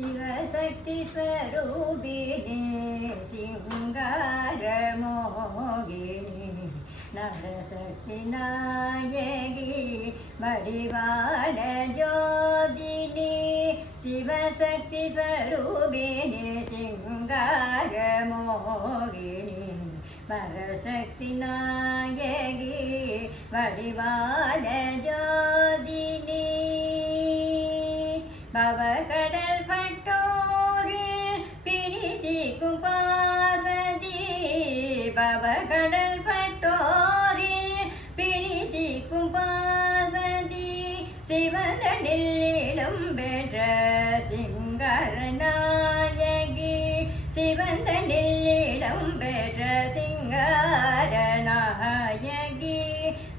शिवशक्ति स्वरूपिणी सिंगारमोगिनी नरशक्ति नायकी वडिवाल ज्योतिनी शिवशक्ति स्वरूपिणी सिंगारमोगिनी नरशक्ति नायकी वडिवाल ज्योतिनी भवकடல் பட்டோரில் பிரிதிக்கும் பார்வதி பவகடல் பட்டோரில் பிரிதிக்கும் பார்வதி சிவதனில் இடம் பெற்ற சிங்காரநாயகி சிவந்தனில் இடம் பெற்ற சிங்காரநாயகி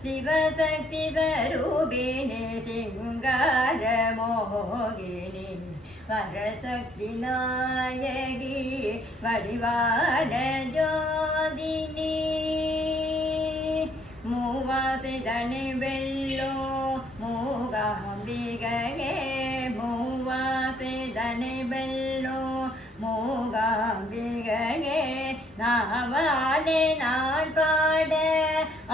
शिवशक्ति स्वरूपिणी सिंगारमोगिनी वरशक्ति नायकी वडिवाल ज्योतिनी मूवासिदनि वेल्लो मूगाम्बिगे मूवासिदनि वेल्लो மூகாம்பிகையே நாவாலே நான் பாட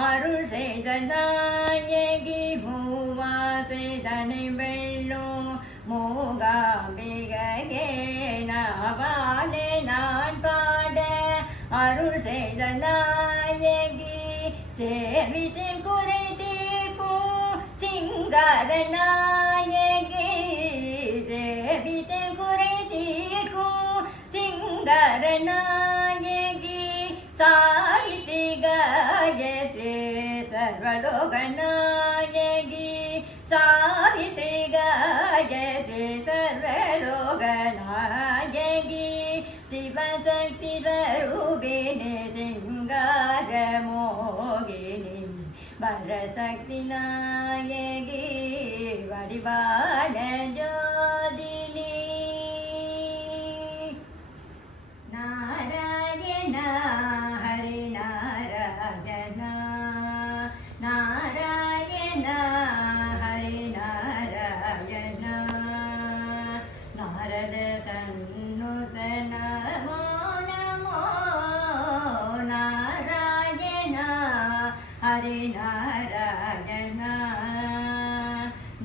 அருள் செய்த நாயகி மூவாசைதனை வெள்ளும் மூகாம்பிகையே நாவாலே நான் பாட அருள் செய்த நாயகி சேவித்தின் குறை தீர்க்கும் சிங்கார நாயகி சேவித்தின் குறை தீர்க்கும் सिंगारनायकी साहिति गायत्री सर्वलोकनायकी साहित्रि गायत्री सर्वलोकनायकी शिवशक्ति स्वरूपिणी सिंगारमोगिनी वरशक्ति नायकी वडिवाल ज्योतिनी नारायण हरि नारायण नारायण हरि नारायण नारद सन्नुत नमो नमो नारायण हरि नारायण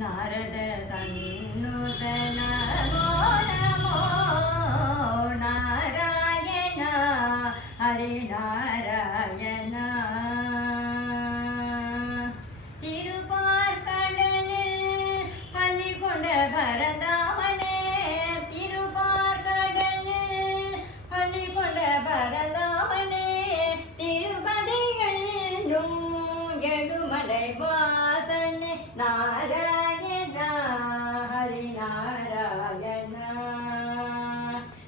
नारद सन्नुत नमो नमो हरि नारायण திருப்பார்கடலில் பள்ளி கொண்ட பரந்தாமனே திருப்பார்கடலில் பள்ளி கொண்ட பரந்தாமனே திருப்பதி என்னும் எழுமலை வாசனே நாராயண ஹரி நாராயண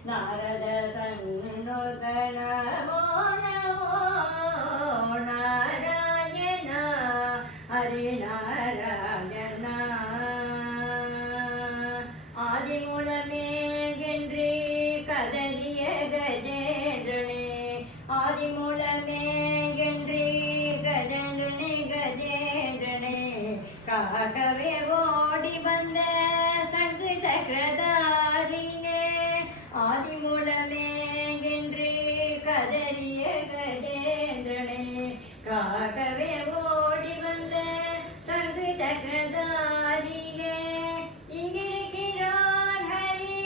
நாரத சன்னுத நமோ நமோ நாராயண ஹரி நாராயண ஆதிமூலமே என்று கதறிய கஜேந்திரனே ஆதிமூலமே என்று கஜேந்திரனே கஜேந்திரனே காக்கவே ஓடி வந்த சங்கு சக்கரதாரியே ஆதிமூலமே என்று கதறிய கஜேந்திரனே காக்கவே ஓடி வந்த சங்கு சக்கரதாரியே இங்கிருக்கிறான் ஹரி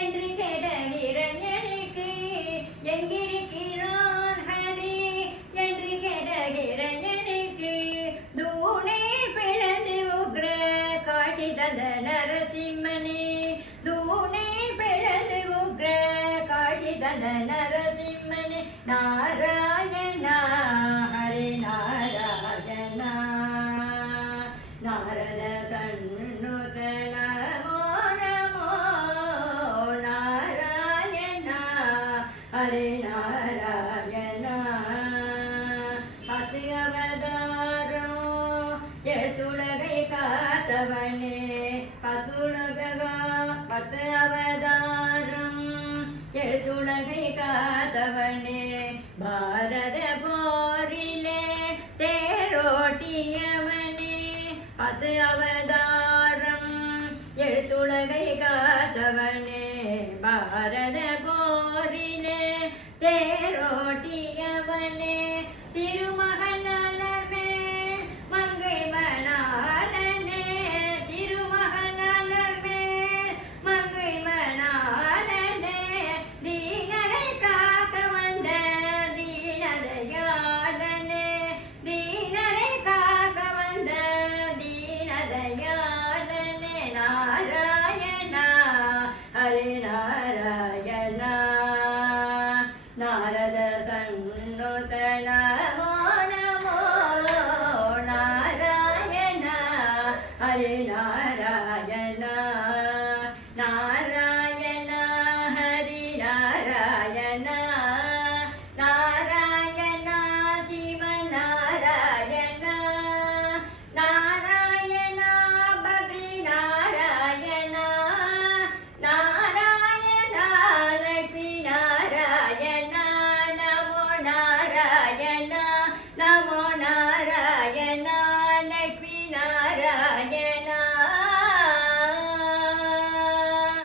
என்று கேட்ட இரண்யனுக்கு எங்கிருக்கிறான் ஹரி என்று கேட்ட இரண்யனுக்கு தூணே பிளந்து உக்ர காட்சி தந்த நரசிம்மனே தூணே பிளந்து உக்ர காட்சி தந்த நரசிம்மனே நாராயண ஹரி நாராயண நாரத சன்னுத நமோ நமோ நாராயண ஹரி நாராயண பத்து அவதாரம் எழுத்துலகை காத்தவனே பத்து அவதாரம் எழுத்துலகை காத்தவனே பாரத போரிலே தேரோட்டியவனே பத்து அவதாரம் எழுத்துலகை காத்தவனே பாரத போரிலே தேரோட்டியவனே திருமகள் நலர்மேல் மங்கை மணாளனே திருமகள் நலர்மேல் மங்கை மணாளனே தீனரை காக்க வந்த தீனதயாளனே தீனரை காக்க வந்த தீனதயாளனே நாராயணா ஹரி நாராயணா நாரத சன்னுத நமோ நமோ நாராயண ஹரி நாராயண